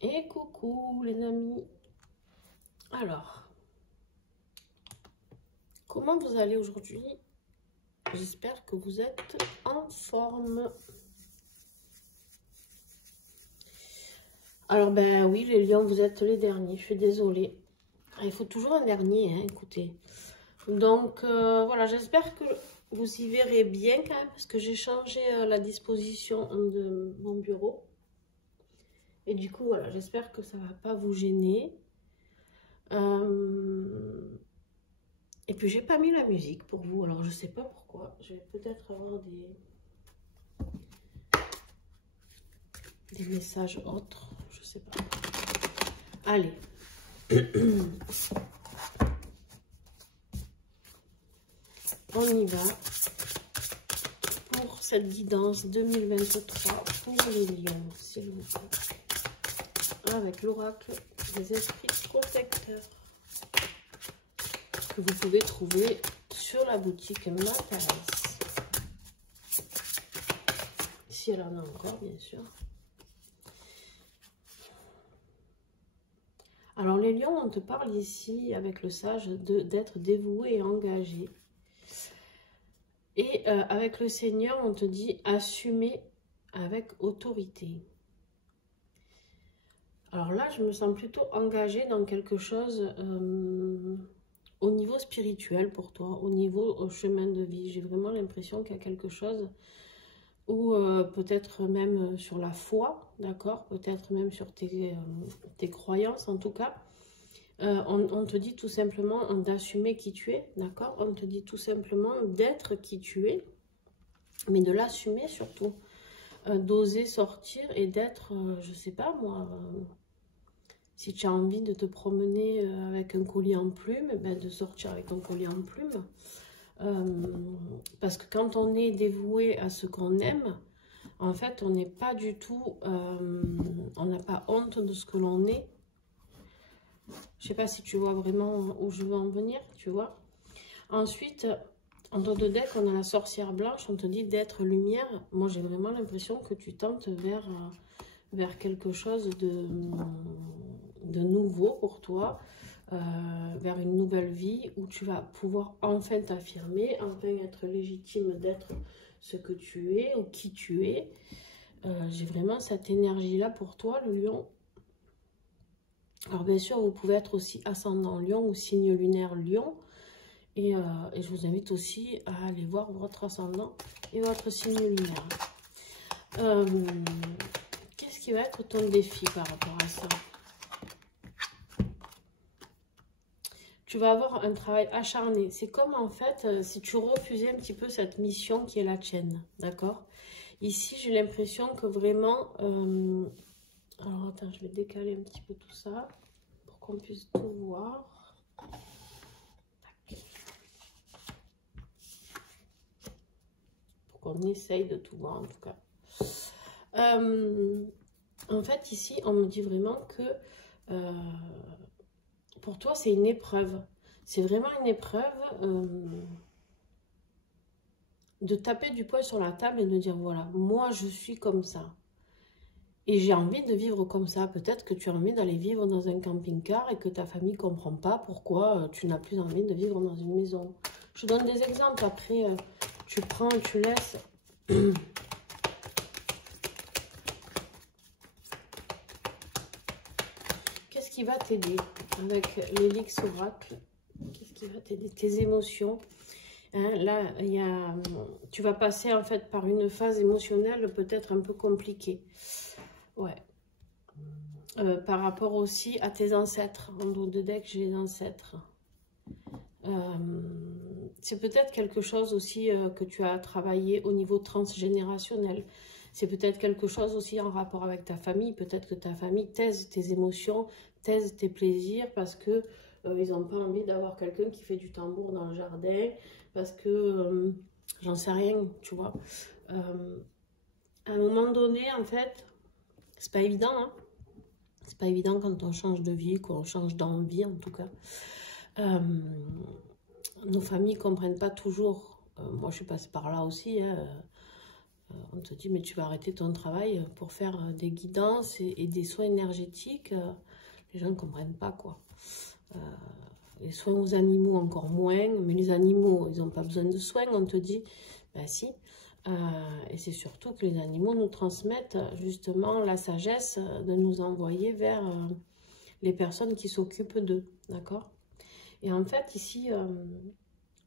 Et coucou les amis. Alors, comment vous allez aujourd'hui? J'espère que vous êtes en forme. Alors ben oui les lions, vous êtes les derniers, je suis désolée. Il faut toujours un dernier, hein, écoutez. Donc voilà, j'espère que vous y verrez bien quand même, parce que j'ai changé la disposition de mon bureau. Et du coup, voilà, j'espère que ça ne va pas vous gêner. Et puis, j'ai pas mis la musique pour vous. Alors, je sais pas pourquoi. Je vais peut-être avoir des messages autres. Je sais pas. Allez. On y va pour cette guidance 2023 pour les lions, s'il vous plaît. Avec l'oracle des esprits protecteurs que vous pouvez trouver sur la boutique Matthijs. Si elle en a encore, bien sûr. Alors les lions, on te parle ici avec le sage d'être dévoué et engagé. Et avec le Seigneur, on te dit assumer avec autorité. Alors là, je me sens plutôt engagée dans quelque chose au niveau spirituel pour toi, au niveau chemin de vie. J'ai vraiment l'impression qu'il y a quelque chose ou peut-être même sur la foi, d'accord? Peut-être même sur tes croyances en tout cas. On te dit tout simplement d'assumer qui tu es, d'accord? On te dit tout simplement d'être qui tu es, mais de l'assumer surtout. D'oser sortir et d'être, je sais pas moi, si tu as envie de te promener avec un collier en plume, ben de sortir avec un collier en plume. Parce que quand on est dévoué à ce qu'on aime, en fait, on n'est pas du tout, on n'a pas honte de ce que l'on est. Je sais pas si tu vois vraiment où je veux en venir, tu vois. Ensuite, en dos de deck, on a la sorcière blanche, on te dit d'être lumière. Moi, j'ai vraiment l'impression que tu tentes vers quelque chose de nouveau pour toi, vers une nouvelle vie où tu vas pouvoir enfin t'affirmer, enfin être légitime d'être ce que tu es ou qui tu es. J'ai vraiment cette énergie-là pour toi, le lion. Alors bien sûr, vous pouvez être aussi ascendant lion ou signe lunaire lion. Et je vous invite aussi à aller voir votre ascendant et votre signe lunaire. Qu'est-ce qui va être ton défi par rapport à ça? Tu vas avoir un travail acharné. C'est comme en fait, si tu refusais un petit peu cette mission qui est la tienne. D'accord? Ici, j'ai l'impression que vraiment... alors attends, je vais décaler un petit peu tout ça pour qu'on puisse tout voir. Pour qu'on essaye de tout voir en tout cas. En fait, ici, on me dit vraiment que pour toi, c'est une épreuve. C'est vraiment une épreuve de taper du poing sur la table et de dire, voilà, moi, je suis comme ça. Et j'ai envie de vivre comme ça. Peut-être que tu as envie d'aller vivre dans un camping-car et que ta famille ne comprend pas pourquoi tu n'as plus envie de vivre dans une maison. Je donne des exemples. Après, tu prends, tu laisses. Qu'est-ce qui va t'aider avec l'Hélix Oracle? Qu'est-ce qui va t'aider? Tes émotions. Hein, là, tu vas passer en fait par une phase émotionnelle peut-être un peu compliquée. Ouais. Par rapport aussi à tes ancêtres. En dos de deck, j'ai les ancêtres. C'est peut-être quelque chose aussi que tu as travaillé au niveau transgénérationnel. C'est peut-être quelque chose aussi en rapport avec ta famille. Peut-être que ta famille taise tes émotions, taise tes plaisirs parce que ils n'ont pas envie d'avoir quelqu'un qui fait du tambour dans le jardin. Parce que, j'en sais rien, tu vois. À un moment donné, en fait, c'est pas évident, hein. C'est pas évident quand on change de vie, qu'on change d'envie en tout cas. Nos familles ne comprennent pas toujours. Moi, je suis passée par là aussi. Hein. On te dit, mais tu vas arrêter ton travail pour faire des guidances et des soins énergétiques. Les gens ne comprennent pas, quoi. Les soins aux animaux, encore moins. Mais les animaux, ils n'ont pas besoin de soins, on te dit. Ben si. Et c'est surtout que les animaux nous transmettent justement la sagesse de nous envoyer vers les personnes qui s'occupent d'eux. D'accord? Et en fait, ici,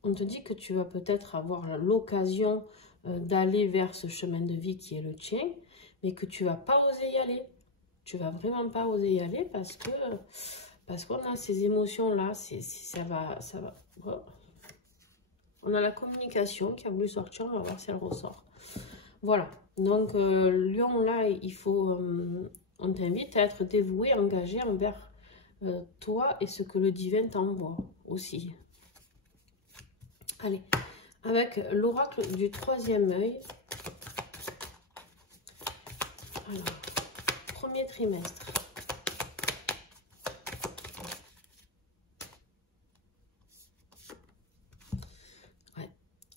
on te dit que tu vas peut-être avoir l'occasion d'aller vers ce chemin de vie qui est le tien, mais que tu vas pas oser y aller. Tu vas vraiment pas oser y aller parce qu'on a ces émotions-là. Ça va. Oh. On a la communication qui a voulu sortir, on va voir si elle ressort. Voilà. Donc, Lion, là, il faut... on t'invite à être dévoué, engagé envers toi et ce que le divin t'envoie aussi. Allez, avec l'oracle du troisième œil. Alors, premier trimestre. Ouais.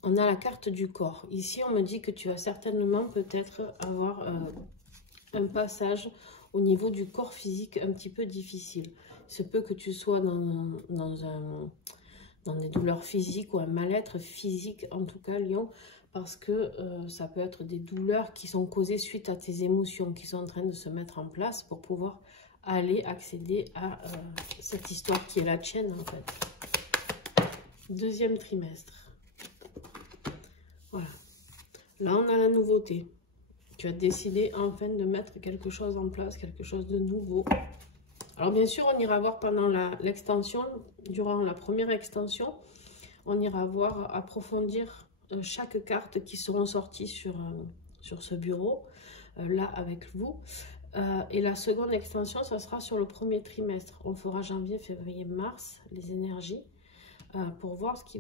On a la carte du corps. Ici, on me dit que tu vas certainement peut-être avoir un passage au niveau du corps physique un petit peu difficile. Il se peut que tu sois dans des douleurs physiques ou un mal-être physique, en tout cas, Lion, parce que ça peut être des douleurs qui sont causées suite à tes émotions qui sont en train de se mettre en place pour pouvoir aller accéder à cette histoire qui est la tienne, en fait. Deuxième trimestre. Voilà. Là, on a la nouveauté. Tu as décidé enfin de mettre quelque chose en place, quelque chose de nouveau. Alors bien sûr, on ira voir pendant l'extension, durant la première extension, on ira voir, approfondir chaque carte qui seront sorties sur ce bureau, là avec vous. Et la seconde extension, ça sera sur le premier trimestre. On fera janvier, février, mars, les énergies, pour voir ce qui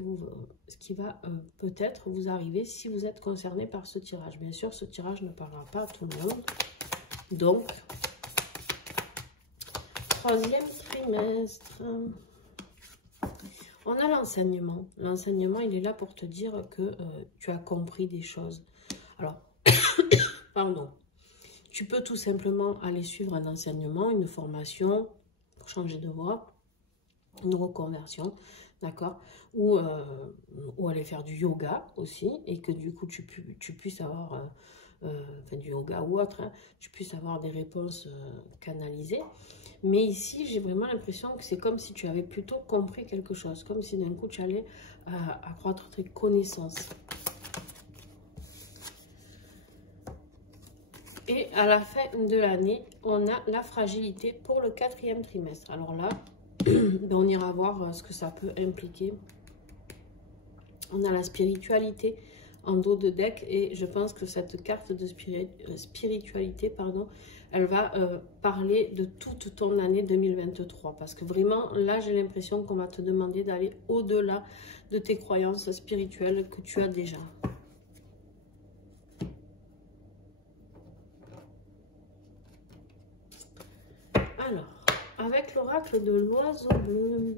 va peut-être vous arriver si vous êtes concerné par ce tirage. Bien sûr, ce tirage ne parlera pas à tout le monde. Donc, troisième trimestre. On a l'enseignement. L'enseignement, il est là pour te dire que tu as compris des choses. Alors, pardon. Tu peux tout simplement aller suivre un enseignement, une formation, pour changer de voie, une reconversion, d'accord, ou aller faire du yoga aussi, et que du coup, tu puisses avoir, enfin du yoga ou autre, hein, tu puisses avoir des réponses canalisées. Mais ici, j'ai vraiment l'impression que c'est comme si tu avais plutôt compris quelque chose, comme si d'un coup, tu allais accroître tes connaissances. Et à la fin de l'année, on a la fragilité pour le quatrième trimestre. Alors là, ben on ira voir ce que ça peut impliquer. On a la spiritualité en dos de deck et je pense que cette carte de spiritualité, pardon, elle va parler de toute ton année 2023. Parce que vraiment, là, j'ai l'impression qu'on va te demander d'aller au-delà de tes croyances spirituelles que tu as déjà. Alors, avec l'oracle de l'oiseau bleu.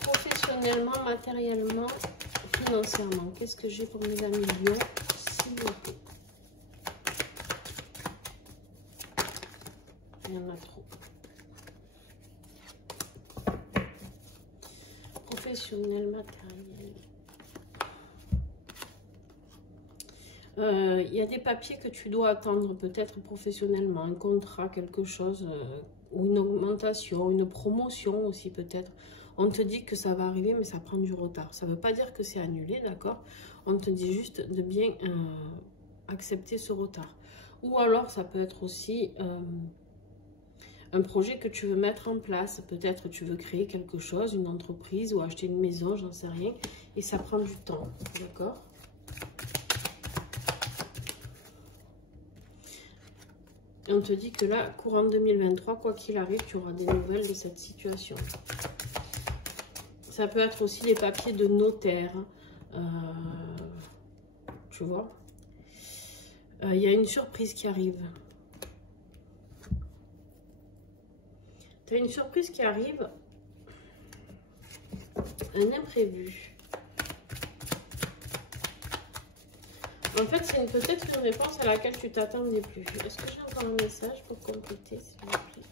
Professionnellement, matériellement, financièrement. Qu'est-ce que j'ai pour mes amis Lion, s'il vous plaît? Il y en a trop. Professionnel, matériel. Il y a des papiers que tu dois attendre peut-être professionnellement, un contrat, quelque chose, ou une augmentation, une promotion aussi peut-être. On te dit que ça va arriver, mais ça prend du retard. Ça ne veut pas dire que c'est annulé, d'accord? On te dit juste de bien accepter ce retard. Ou alors, ça peut être aussi un projet que tu veux mettre en place. Peut-être tu veux créer quelque chose, une entreprise ou acheter une maison, j'en sais rien. Et ça prend du temps, d'accord? Et on te dit que là, courant 2023, quoi qu'il arrive, tu auras des nouvelles de cette situation. Ça peut être aussi les papiers de notaire. Tu vois. Il y a une surprise qui arrive. Tu as une surprise qui arrive, un imprévu. En fait, c'est peut-être une réponse à laquelle tu t'attendais plus. Est-ce que j'ai encore un message pour compléter, s'il vous plaît?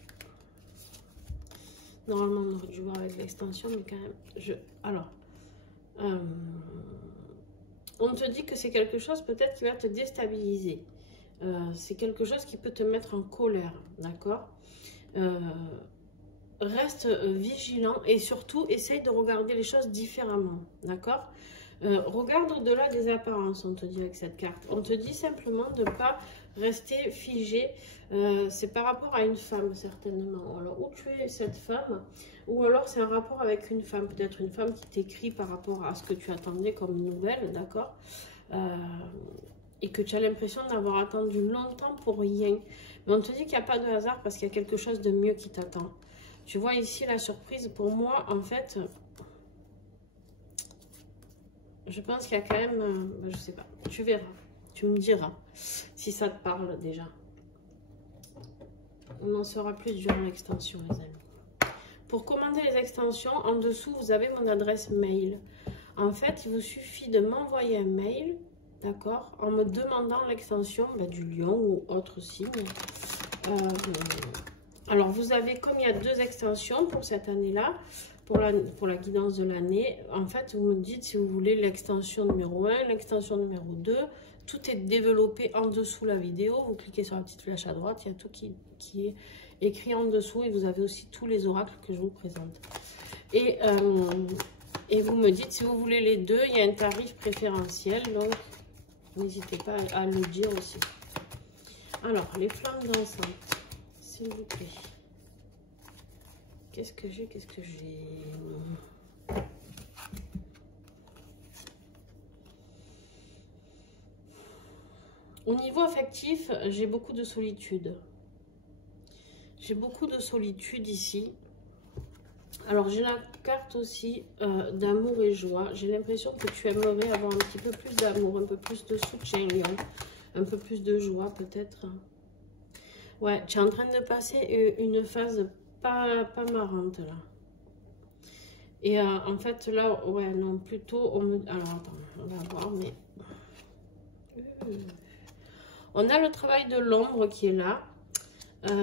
Normalement, on aurait dû voir avec l'extension, mais quand même, alors, on te dit que c'est quelque chose peut-être qui va te déstabiliser. C'est quelque chose qui peut te mettre en colère, d'accord? Reste vigilant et surtout, essaye de regarder les choses différemment, d'accord? Regarde au-delà des apparences, on te dit avec cette carte. On te dit simplement de ne pas rester figé. C'est par rapport à une femme, certainement. Alors, où tu es cette femme, ou alors c'est un rapport avec une femme. Peut-être une femme qui t'écrit par rapport à ce que tu attendais comme nouvelle, d'accord? Et que tu as l'impression d'avoir attendu longtemps pour rien. Mais on te dit qu'il n'y a pas de hasard parce qu'il y a quelque chose de mieux qui t'attend. Tu vois ici la surprise, pour moi, en fait... Je pense qu'il y a quand même, je sais pas, tu verras, tu me diras si ça te parle déjà. On en saura plus durant l'extension, les amis. Pour commander les extensions, en dessous, vous avez mon adresse mail. En fait, il vous suffit de m'envoyer un mail, d'accord, en me demandant l'extension du lion ou autre signe. Alors, vous avez, comme il y a 2 extensions pour cette année-là, pour la guidance de l'année, en fait, vous me dites si vous voulez l'extension numéro 1, l'extension numéro 2. Tout est développé en dessous la vidéo. Vous cliquez sur la petite flèche à droite, il y a tout qui est écrit en dessous. Et vous avez aussi tous les oracles que je vous présente. Et vous me dites si vous voulez les 2, il y a un tarif préférentiel. Donc, n'hésitez pas à le dire aussi. Alors, les flammes d'encens, s'il vous plaît. Qu'est-ce que j'ai? Au niveau affectif, j'ai beaucoup de solitude. J'ai beaucoup de solitude ici. Alors, j'ai la carte aussi d'amour et joie. J'ai l'impression que tu aimerais avoir un petit peu plus d'amour, un peu plus de soutien, un peu plus de joie peut-être. Ouais, tu es en train de passer une phase pas marrante là. Et en fait là, ouais, non, plutôt on me... Alors attends, on va voir, mais... On a le travail de l'ombre qui est là. Sur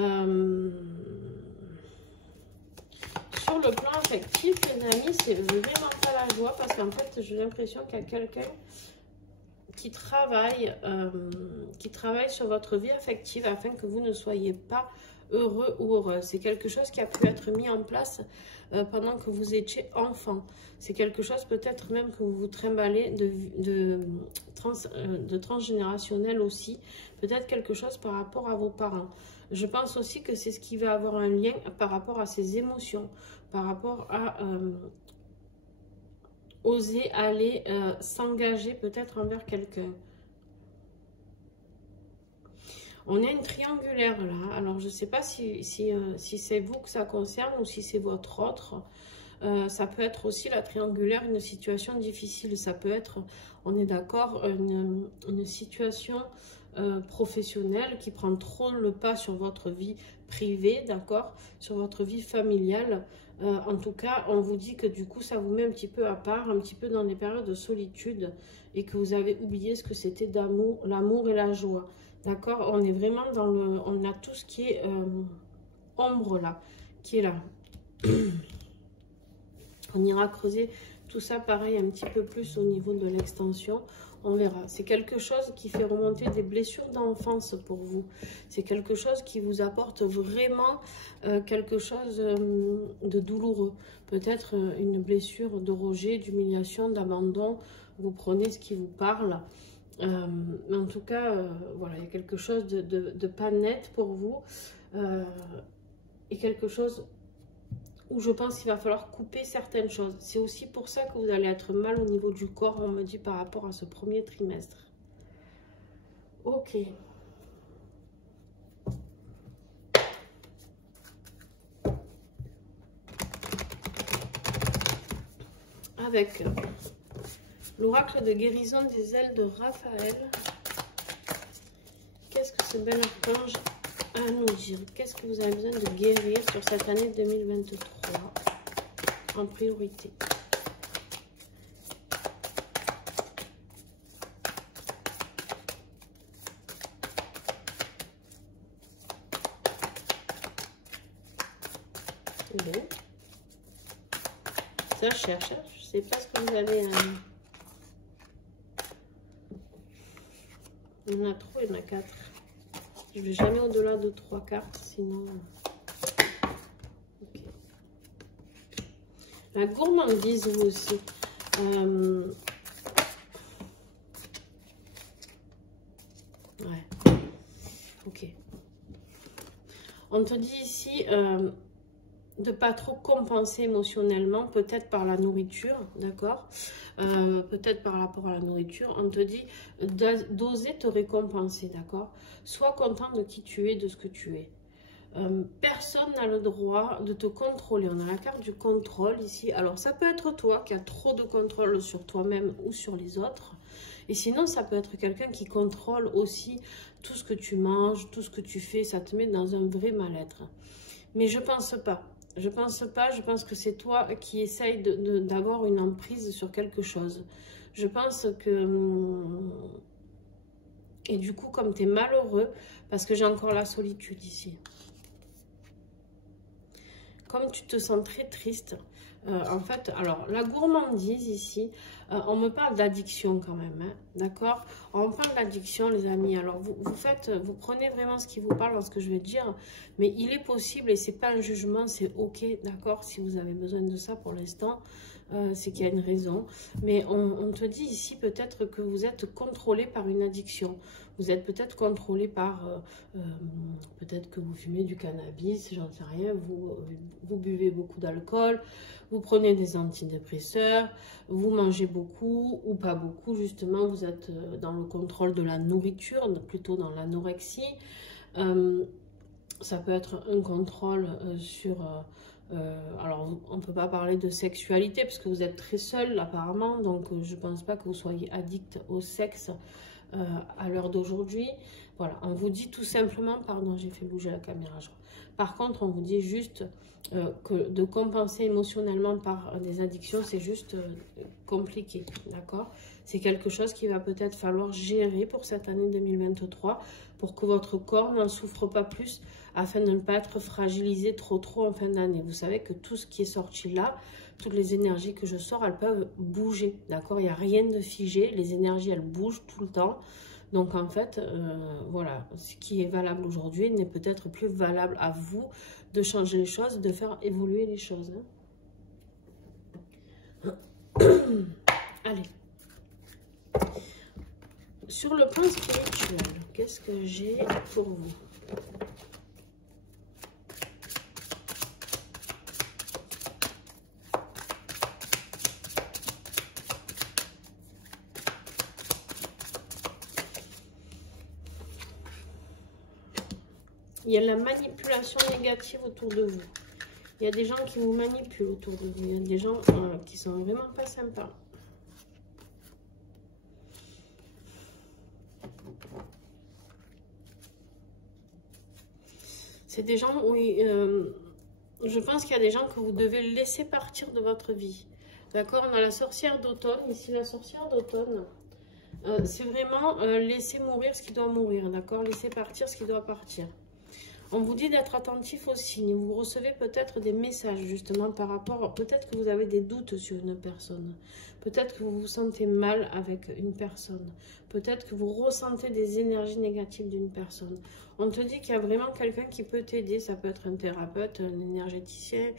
le plan affectif, les amis, c'est vraiment pas la joie parce qu'en fait, j'ai l'impression qu'il y a quelqu'un qui travaille sur votre vie affective afin que vous ne soyez pas heureux ou heureux. C'est quelque chose qui a pu être mis en place pendant que vous étiez enfant. C'est quelque chose peut-être même que vous vous trimballez de transgénérationnel aussi. Peut-être quelque chose par rapport à vos parents. Je pense aussi que c'est ce qui va avoir un lien par rapport à ses émotions, par rapport à oser aller s'engager peut-être envers quelqu'un. On a une triangulaire là. Alors, je ne sais pas si c'est vous que ça concerne ou si c'est votre autre. Ça peut être aussi la triangulaire, une situation difficile. Ça peut être, on est d'accord, une situation professionnelle qui prend trop le pas sur votre vie privée, d'accord, sur votre vie familiale. En tout cas, on vous dit que du coup, ça vous met un petit peu à part, un petit peu dans des périodes de solitude et que vous avez oublié ce que c'était d'amour, l'amour et la joie. D'accord, on est vraiment dans le... On a tout ce qui est ombre là, qui est là. On ira creuser tout ça pareil un petit peu plus au niveau de l'extension. On verra. C'est quelque chose qui fait remonter des blessures d'enfance pour vous. C'est quelque chose qui vous apporte vraiment quelque chose de douloureux. Peut-être une blessure de rejet, d'humiliation, d'abandon. Vous prenez ce qui vous parle. Mais en tout cas, voilà, il y a quelque chose de pas net pour vous. Et quelque chose où je pense qu'il va falloir couper certaines choses. C'est aussi pour ça que vous allez être mal au niveau du corps, on me dit, par rapport à ce premier trimestre. Ok. Avec l'oracle de guérison des ailes de Raphaël. Qu'est-ce que ce bel archange à nous dire qu'est-ce que vous avez besoin de guérir sur cette année 2023 en priorité. Bon. Ça cherche, je sais pas ce que vous avez. Il y en a trop, il y en a 4. Je ne vais jamais au-delà de 3 cartes, sinon... Okay. La gourmandise, vous aussi. Ouais. Ok. On te dit ici de pas trop compenser émotionnellement, peut-être par la nourriture, d'accord, peut-être par rapport à la nourriture. On te dit d'oser te récompenser, d'accord. Sois content de qui tu es, de ce que tu es. Personne n'a le droit de te contrôler. On a la carte du contrôle ici. Alors, ça peut être toi qui as trop de contrôle sur toi-même ou sur les autres. Et sinon, ça peut être quelqu'un qui contrôle aussi tout ce que tu manges, tout ce que tu fais. Ça te met dans un vrai mal-être. Mais je pense pas. Je pense pas. Je pense que c'est toi qui essayes d'avoir une emprise sur quelque chose. Je pense que... Et du coup, comme tu es malheureux, parce que j'ai encore la solitude ici. Comme tu te sens très triste, en fait, alors, la gourmandise ici, on me parle d'addiction quand même, hein, d'accord? On parle d'addiction, les amis. Alors, vous prenez vraiment ce qui vous parle dans ce que je vais dire, mais il est possible, et c'est pas un jugement, c'est ok, d'accord? Si vous avez besoin de ça pour l'instant, c'est qu'il y a une raison. Mais on te dit ici peut-être que vous êtes contrôlé par une addiction. Vous êtes peut-être contrôlé par... peut-être que vous fumez du cannabis, j'en sais rien. Vous buvez beaucoup d'alcool, vous prenez des antidépresseurs, vous mangez beaucoup ou pas beaucoup. Justement, vous êtes dans le contrôle de la nourriture, plutôt dans l'anorexie. Ça peut être un contrôle sur... alors, on ne peut pas parler de sexualité parce que vous êtes très seul apparemment, donc je ne pense pas que vous soyez addict au sexe à l'heure d'aujourd'hui. Voilà, on vous dit tout simplement, pardon, j'ai fait bouger la caméra, je crois. Par contre, on vous dit juste que de compenser émotionnellement par des addictions, c'est juste compliqué, d'accord? C'est quelque chose qu'il va peut-être falloir gérer pour cette année 2023 pour que votre corps n'en souffre pas plus afin de ne pas être fragilisé trop en fin d'année. Vous savez que tout ce qui est sorti là, toutes les énergies que je sors, elles peuvent bouger, d'accord? Il n'y a rien de figé, les énergies, elles bougent tout le temps. Donc, en fait, voilà, ce qui est valable aujourd'hui n'est peut-être plus valable à vous de changer les choses, de faire évoluer les choses. Hein. Allez. Sur le plan spirituel, qu'est-ce que j'ai pour vous? Il y a la manipulation négative autour de vous. Il y a des gens qui vous manipulent autour de vous. Il y a des gens qui sont vraiment pas sympas. C'est des gens où... je pense qu'il y a des gens que vous devez laisser partir de votre vie. D'accord? On a la sorcière d'automne. Ici, la sorcière d'automne. C'est vraiment laisser mourir ce qui doit mourir. D'accord? Laisser partir ce qui doit partir. On vous dit d'être attentif aux signes. Vous recevez peut-être des messages justement par rapport... Peut-être que vous avez des doutes sur une personne. Peut-être que vous vous sentez mal avec une personne. Peut-être que vous ressentez des énergies négatives d'une personne. On te dit qu'il y a vraiment quelqu'un qui peut t'aider. Ça peut être un thérapeute, un énergéticien,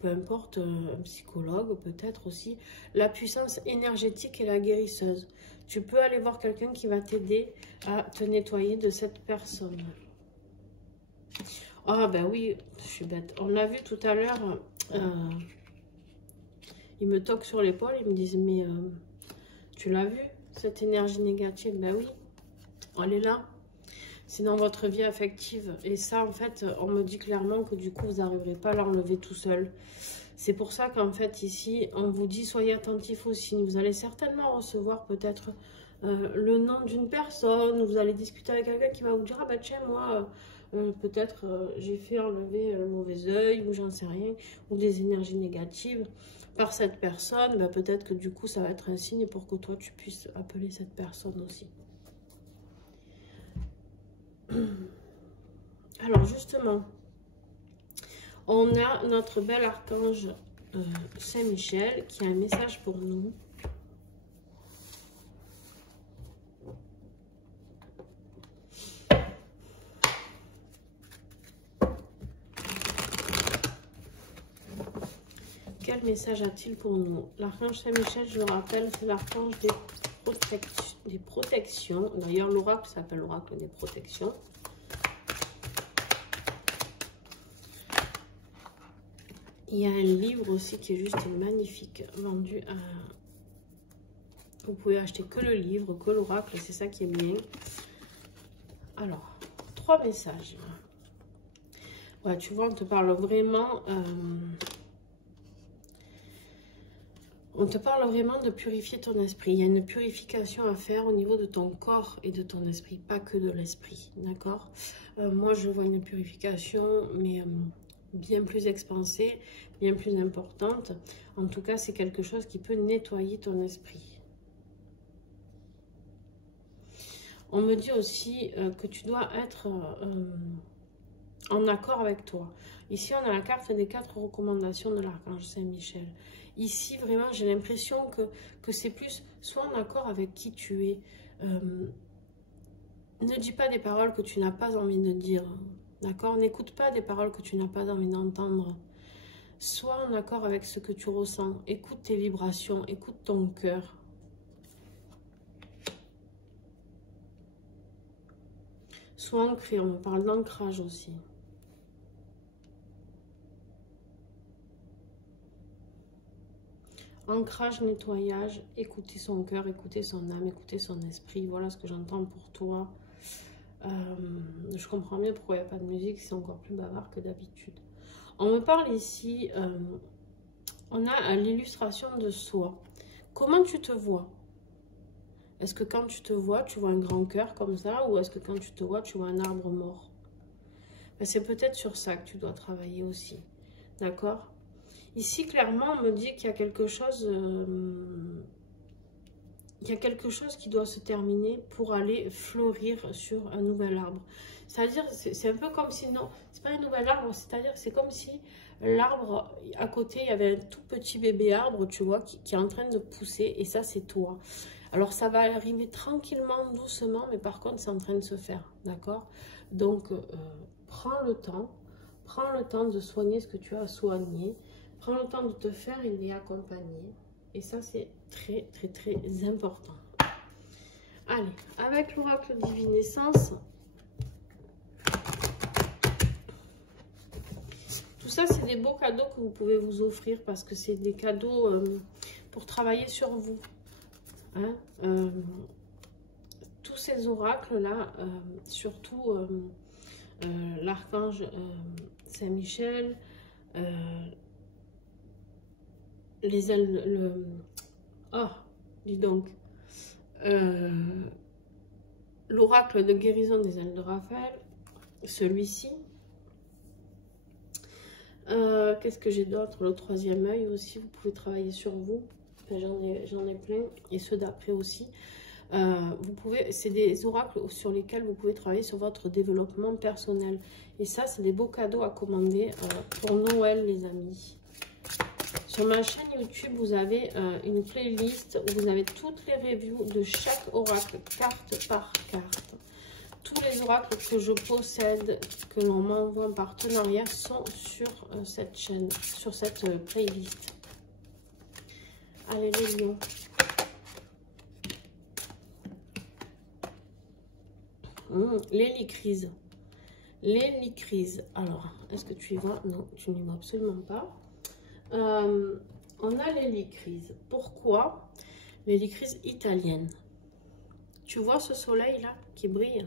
peu importe, un psychologue peut-être aussi. La puissance énergétique et la guérisseuse. Tu peux aller voir quelqu'un qui va t'aider à te nettoyer de cette personne. Ah ben oui, je suis bête. On l'a vu tout à l'heure. Ils me toquent sur l'épaule. Ils me disent, mais tu l'as vu, cette énergie négative? Ben oui, elle est là. C'est dans votre vie affective. Et ça, en fait, on me dit clairement que du coup, vous n'arriverez pas à l'enlever tout seul. C'est pour ça qu'en fait, ici, on vous dit, soyez attentifs aux signes. Vous allez certainement recevoir peut-être le nom d'une personne. Vous allez discuter avec quelqu'un qui va vous dire, ah ben tiens, moi... peut-être j'ai fait enlever le mauvais œil, ou j'en sais rien, ou des énergies négatives par cette personne. Ben, peut-être que du coup, ça va être un signe pour que toi, tu puisses appeler cette personne aussi. Alors, justement, on a notre bel archange Saint-Michel qui a un message pour nous. Quel message a-t-il pour nous? L'archange Saint-Michel, je le rappelle, c'est l'archange des protections. D'ailleurs, l'oracle s'appelle l'oracle des protections. Il y a un livre aussi qui est juste magnifique, vendu à... Vous pouvez acheter que le livre, que l'oracle, c'est ça qui est bien. Alors, 3 messages. Ouais, tu vois, on te parle vraiment... on te parle vraiment de purifier ton esprit. Il y a une purification à faire au niveau de ton corps et de ton esprit, pas que de l'esprit, d'accord? Moi, je vois une purification, mais bien plus expansée, bien plus importante. En tout cas, c'est quelque chose qui peut nettoyer ton esprit. On me dit aussi que tu dois être en accord avec toi. Ici, on a la carte des 4 recommandations de l'archange Saint-Michel. Ici, vraiment, j'ai l'impression que c'est plus, sois en accord avec qui tu es. Ne dis pas des paroles que tu n'as pas envie de dire. D'accord? N'écoute pas des paroles que tu n'as pas envie d'entendre. Sois en accord avec ce que tu ressens. Écoute tes vibrations, écoute ton cœur. Sois ancré, on me parle d'ancrage aussi. Ancrage, nettoyage, écouter son cœur, écouter son âme, écouter son esprit. Voilà ce que j'entends pour toi. Je comprends mieux pourquoi il n'y a pas de musique, c'est encore plus bavard que d'habitude. On me parle ici, on a l'illustration de soi. Comment tu te vois? Est-ce que quand tu te vois un grand cœur comme ça, ou est-ce que quand tu te vois, tu vois un arbre mort? Ben, c'est peut-être sur ça que tu dois travailler aussi, d'accord? Ici, clairement, on me dit qu'il y a quelque chose... il y a quelque chose qui doit se terminer pour aller fleurir sur un nouvel arbre. C'est-à-dire, c'est un peu comme si, non, c'est pas un nouvel arbre, c'est-à-dire c'est comme si l'arbre, à côté, il y avait un tout petit bébé arbre, tu vois, qui est en train de pousser, et ça, c'est toi. Alors, ça va arriver tranquillement, doucement, mais par contre, c'est en train de se faire, d'accord? Donc, prends le temps de soigner ce que tu as à soigner, prends le temps de te faire aider, accompagner. Et ça, c'est très, très, très important. Allez, avec l'oracle divinescence, tout ça, c'est des beaux cadeaux que vous pouvez vous offrir parce que c'est des cadeaux pour travailler sur vous. Hein? Tous ces oracles-là, surtout l'archange Saint-Michel, les ailes, oh, dis donc, l'oracle de guérison des ailes de Raphaël, celui-ci. Qu'est-ce que j'ai d'autre? Le 3e œil aussi, vous pouvez travailler sur vous. Enfin, j'en ai plein, et ceux d'après aussi. Vous pouvez, c'est des oracles sur lesquels vous pouvez travailler sur votre développement personnel. Et ça, c'est des beaux cadeaux à commander pour Noël, les amis. Sur ma chaîne YouTube, vous avez une playlist où vous avez toutes les reviews de chaque oracle, carte par carte. Tous les oracles que je possède, que l'on m'envoie en partenariat, sont sur cette chaîne, sur cette playlist. Allez les lions. L'hélicryse. L'hélicryse. Alors, est-ce que tu y vois? Non, tu n'y vois absolument pas. On a l'hélicryse. Pourquoi? L'hélicryse italienne. Tu vois ce soleil-là qui brille?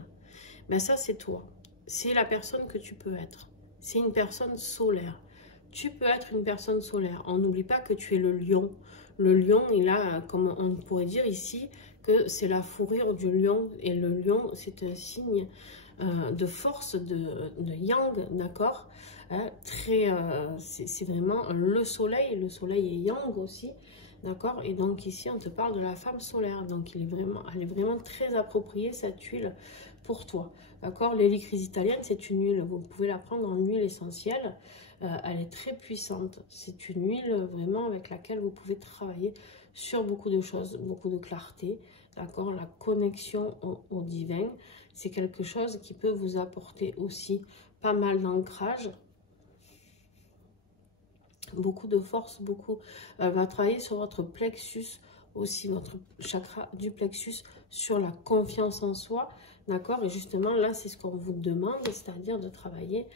Ben ça, c'est toi. C'est la personne que tu peux être. C'est une personne solaire. Tu peux être une personne solaire. On n'oublie pas que tu es le lion. Le lion, il a, comme on pourrait dire ici, que c'est la fourrure du lion. Et le lion, c'est un signe de force, de yang, d'accord, hein, c'est vraiment le soleil est yang aussi, d'accord, et donc ici on te parle de la femme solaire, donc elle est vraiment très appropriée cette huile pour toi, d'accord. L'hélicryse italienne, c'est une huile, vous pouvez la prendre en huile essentielle, elle est très puissante, c'est une huile vraiment avec laquelle vous pouvez travailler sur beaucoup de choses, beaucoup de clarté, d'accord. La connexion au divin, c'est quelque chose qui peut vous apporter aussi pas mal d'ancrage, beaucoup de force, elle va travailler sur votre plexus aussi, votre chakra du plexus, sur la confiance en soi, d'accord. Et justement là, c'est ce qu'on vous demande, c'est-à-dire de travailler,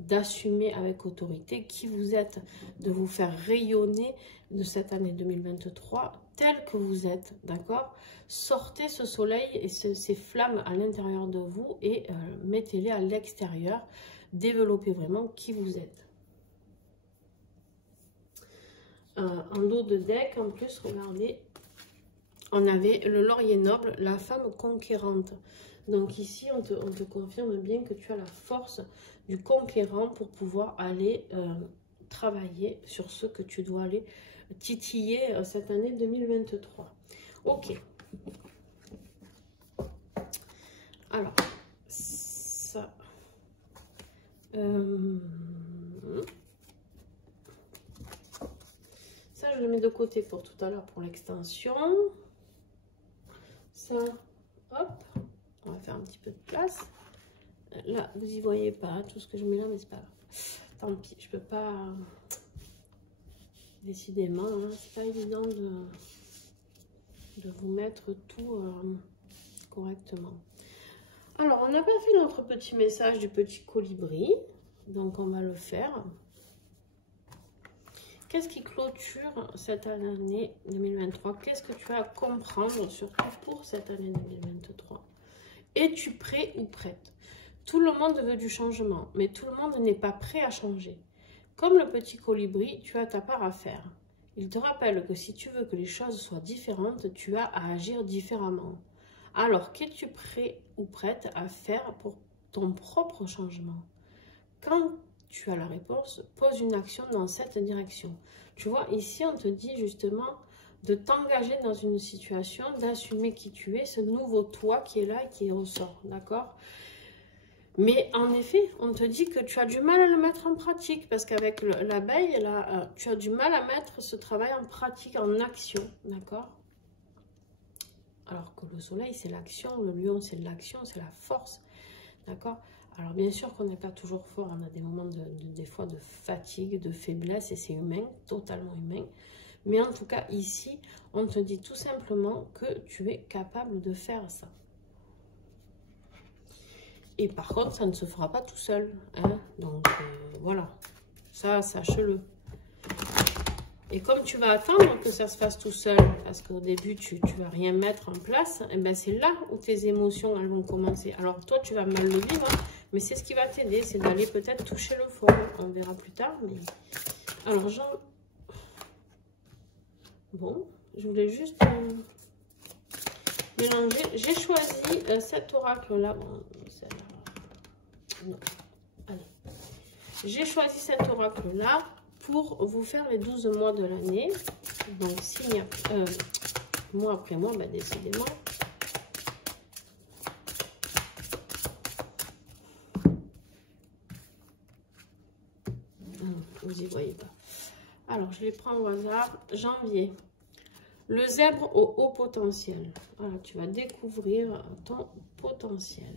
d'assumer avec autorité qui vous êtes, de vous faire rayonner de cette année 2023 tel que vous êtes, d'accord. Sortez ce soleil et ces flammes à l'intérieur de vous et mettez-les à l'extérieur, développez vraiment qui vous êtes. En dos de deck, en plus, regardez, on avait le laurier noble, la femme conquérante. Donc ici, on te confirme bien que tu as la force du conquérant pour pouvoir aller travailler sur ce que tu dois aller titiller cette année 2023. Ok. Alors, ça... ça, je le mets de côté pour tout à l'heure pour l'extension. Ça, hop, on va faire un petit peu de place. Là, vous y voyez pas tout ce que je mets là, mais c'est pas grave. Tant pis, je peux pas... Décidément, hein, c'est pas évident de vous mettre tout correctement. Alors, on n'a pas fait notre petit message du petit colibri, donc on va le faire. Qu'est-ce qui clôture cette année 2023? Qu'est-ce que tu as à comprendre, surtout pour cette année 2023? Es-tu prêt ou prête? Tout le monde veut du changement, mais tout le monde n'est pas prêt à changer. Comme le petit colibri, tu as ta part à faire. Il te rappelle que si tu veux que les choses soient différentes, tu as à agir différemment. Alors, qu'es-tu prêt ou prête à faire pour ton propre changement? Quand tu as la réponse, pose une action dans cette direction. Tu vois, ici, on te dit justement de t'engager dans une situation, d'assumer qui tu es, ce nouveau toi qui est là et qui ressort, d'accord? Mais en effet, on te dit que tu as du mal à le mettre en pratique parce qu'avec l'abeille, là, tu as du mal à mettre ce travail en pratique, en action, d'accord? Alors que le soleil, c'est l'action, le lion, c'est l'action, c'est la force, d'accord? Alors bien sûr qu'on n'est pas toujours fort, on a des moments des fois de fatigue, de faiblesse, et c'est humain, totalement humain. Mais en tout cas, ici, on te dit tout simplement que tu es capable de faire ça. Et par contre, ça ne se fera pas tout seul, hein? Donc voilà, ça, sache-le. Et comme tu vas attendre que ça se fasse tout seul, parce qu'au début, tu ne vas rien mettre en place, et ben c'est là où tes émotions elles vont commencer. Alors toi, tu vas mal le vivre, hein, mais c'est ce qui va t'aider, c'est d'aller peut-être toucher le fond. On verra plus tard. Mais... Alors, bon, je voulais juste mélanger. J'ai choisi cet oracle-là. Bon, non. Allez. J'ai choisi cet oracle-là pour vous faire les 12 mois de l'année. Donc, signe mois après mois, bah, décidément. Vous n'y voyez pas. Alors, je les prends au hasard. Janvier. Le zèbre au haut potentiel. Voilà, tu vas découvrir ton potentiel.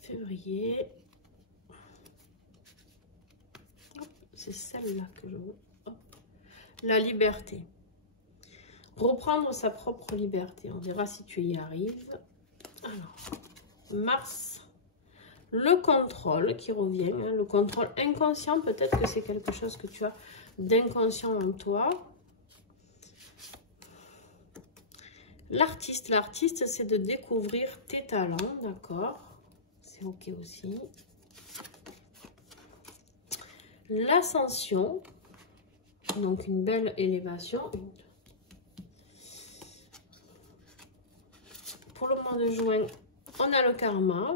Février. C'est celle-là que je veux. Hop. La liberté. Reprendre sa propre liberté. On verra si tu y arrives. Alors, mars. Le contrôle qui revient. Hein, le contrôle inconscient. Peut-être que c'est quelque chose que tu as d'inconscient en toi. L'artiste. L'artiste, c'est de découvrir tes talents. D'accord. C'est ok aussi. L'ascension, donc une belle élévation. mois de juin, on a le karma.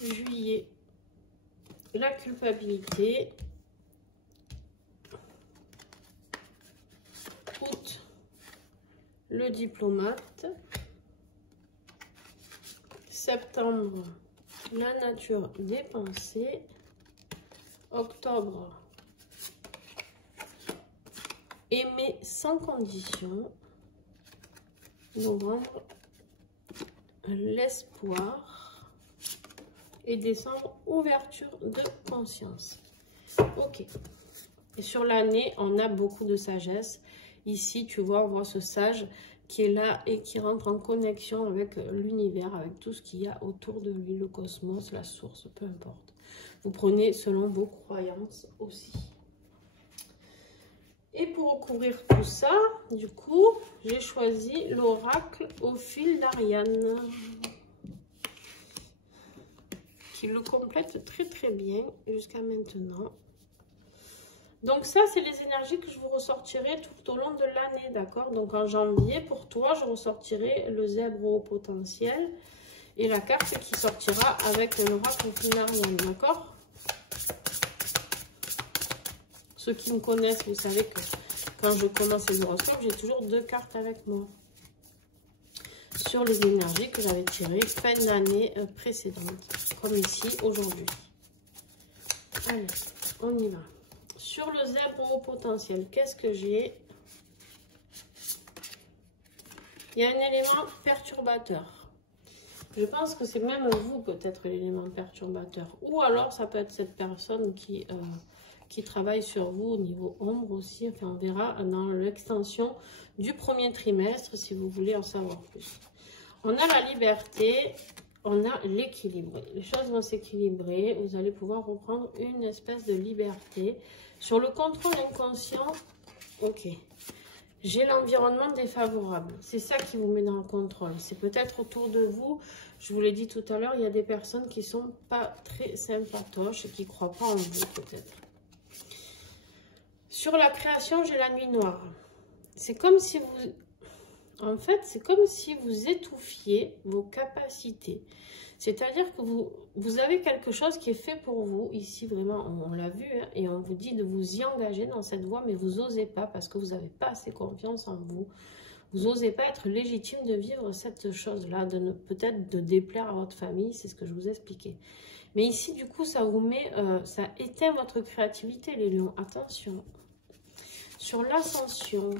Juillet, la culpabilité. Août, le diplomate. Septembre, la nature des pensées. Octobre, aimer sans condition. Novembre, l'espoir. Et décembre, ouverture de conscience. Ok. Et sur l'année, on a beaucoup de sagesse. Ici, tu vois, on voit ce sage qui est là et qui rentre en connexion avec l'univers, avec tout ce qu'il y a autour de lui, le cosmos, la source, peu importe. Vous prenez selon vos croyances aussi. Et pour recouvrir tout ça, du coup, j'ai choisi l'oracle au fil d'Ariane, qui le complète très très bien jusqu'à maintenant. Donc ça, c'est les énergies que je vous ressortirai tout au long de l'année, d'accord? Donc en janvier, pour toi, je ressortirai le zèbre au potentiel et la carte qui sortira avec l'oracle au fil d'Ariane, d'accord? Ceux qui me connaissent, vous savez que quand je commence les horoscopes, j'ai toujours 2 cartes avec moi sur les énergies que j'avais tirées fin d'année précédente, comme ici aujourd'hui. Allez, on y va. Sur le zèbre au potentiel, qu'est-ce que j'ai? Il y a un élément perturbateur. Je pense que c'est même vous peut-être l'élément perturbateur. Ou alors ça peut être cette personne qui travaille sur vous au niveau ombre aussi. Enfin, on verra dans l'extension du premier trimestre si vous voulez en savoir plus. On a la liberté, on a l'équilibre. Les choses vont s'équilibrer. Vous allez pouvoir reprendre une espèce de liberté. Sur le contrôle inconscient, ok. J'ai l'environnement défavorable. C'est ça qui vous met dans le contrôle. C'est peut-être autour de vous. Je vous l'ai dit tout à l'heure, il y a des personnes qui ne sont pas très sympatoches et qui ne croient pas en vous peut-être. Sur la création, j'ai la nuit noire. C'est comme si vous... En fait, c'est comme si vous étouffiez vos capacités. C'est-à-dire que vous avez quelque chose qui est fait pour vous. Ici, vraiment, on l'a vu. Hein, et on vous dit de vous y engager dans cette voie, mais vous n'osez pas parce que vous n'avez pas assez confiance en vous. Vous n'osez pas être légitime de vivre cette chose-là, peut-être de déplaire à votre famille. C'est ce que je vous expliquais. Mais ici, du coup, ça vous met... ça éteint votre créativité, les lions. Attention. Sur l'ascension...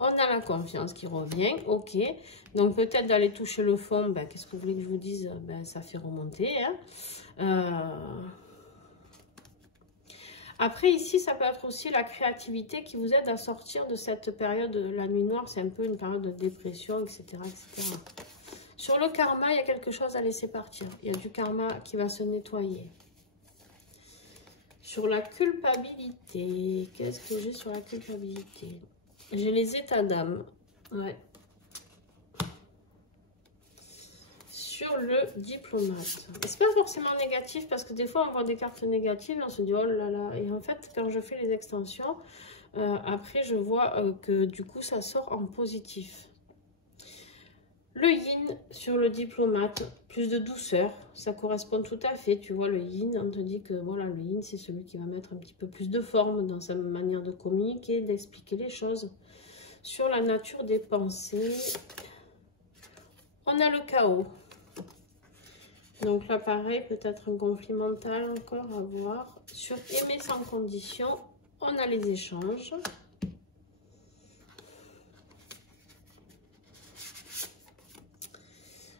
On a la confiance qui revient, ok. Donc peut-être d'aller toucher le fond, ben, qu'est-ce que vous voulez que je vous dise? Ben, ça fait remonter. Hein. Après ici, ça peut être aussi la créativité qui vous aide à sortir de cette période. La nuit noire, c'est un peu une période de dépression, etc., etc. Sur le karma, il y a quelque chose à laisser partir. Il y a du karma qui va se nettoyer. Sur la culpabilité, qu'est-ce que j'ai sur la culpabilité? J'ai les états d'âme. Ouais. Sur le diplomate. C'est pas forcément négatif parce que des fois on voit des cartes négatives et on se dit oh là là. Et en fait, quand je fais les extensions, après je vois que du coup ça sort en positif. Le yin sur le diplomate, plus de douceur, ça correspond tout à fait. Tu vois, le yin, on te dit que voilà, le yin, c'est celui qui va mettre un petit peu plus de forme dans sa manière de communiquer, d'expliquer les choses. Sur la nature des pensées, on a le chaos. Donc là, pareil, peut-être un conflit mental encore à voir. Sur aimer sans condition, on a les échanges.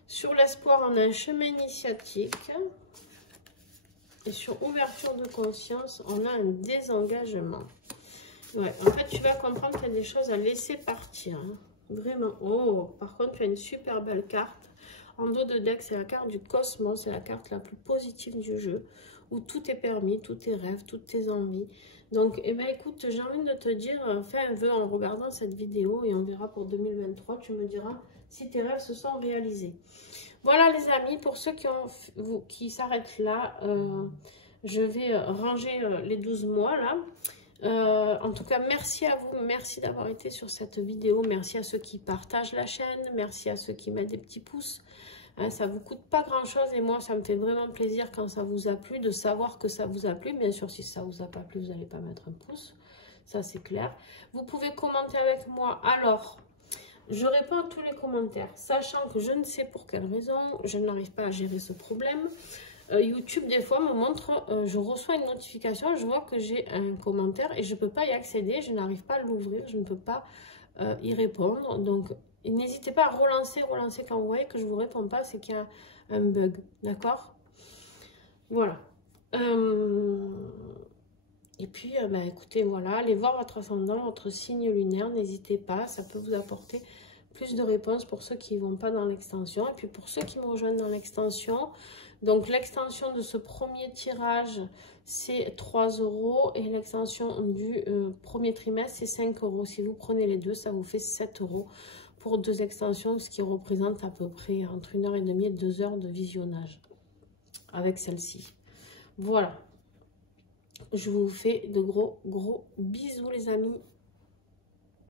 Sur l'espoir, on a un chemin initiatique. Et sur ouverture de conscience, on a un désengagement. Ouais, en fait, tu vas comprendre qu'il y a des choses à laisser partir. Hein. Vraiment. Oh, par contre, tu as une super belle carte. En dos de deck, c'est la carte du cosmos. C'est la carte la plus positive du jeu. Où tout est permis, tous tes rêves, toutes tes envies. Donc, eh ben, écoute, j'ai envie de te dire, fais un vœu en regardant cette vidéo. Et on verra pour 2023. Tu me diras si tes rêves se sont réalisés. Voilà les amis, pour ceux qui s'arrêtent là, je vais ranger les 12 mois là. En tout cas, merci à vous, merci d'avoir été sur cette vidéo, merci à ceux qui partagent la chaîne, merci à ceux qui mettent des petits pouces. Hein, ça ne vous coûte pas grand chose et moi ça me fait vraiment plaisir quand ça vous a plu, de savoir que ça vous a plu. Bien sûr, si ça vous a pas plu, vous n'allez pas mettre un pouce, ça c'est clair. Vous pouvez commenter avec moi. Alors, je réponds à tous les commentaires, sachant que je ne sais pour quelle raison, je n'arrive pas à gérer ce problème. YouTube, des fois, me montre, je reçois une notification, je vois que j'ai un commentaire et je ne peux pas y accéder, je n'arrive pas à l'ouvrir, je ne peux pas y répondre. Donc, n'hésitez pas à relancer quand vous voyez que je ne vous réponds pas, c'est qu'il y a un bug, d'accord? Voilà. Et puis, bah, écoutez, voilà, allez voir votre ascendant, votre signe lunaire, n'hésitez pas, ça peut vous apporter plus de réponses pour ceux qui ne vont pas dans l'extension. Et puis, pour ceux qui me rejoignent dans l'extension, donc l'extension de ce premier tirage, c'est 3 € et l'extension du premier trimestre, c'est 5 €. Si vous prenez les deux, ça vous fait 7 € pour 2 extensions, ce qui représente à peu près entre 1h30 et 2 heures de visionnage avec celle-ci. Voilà. Je vous fais de gros bisous les amis.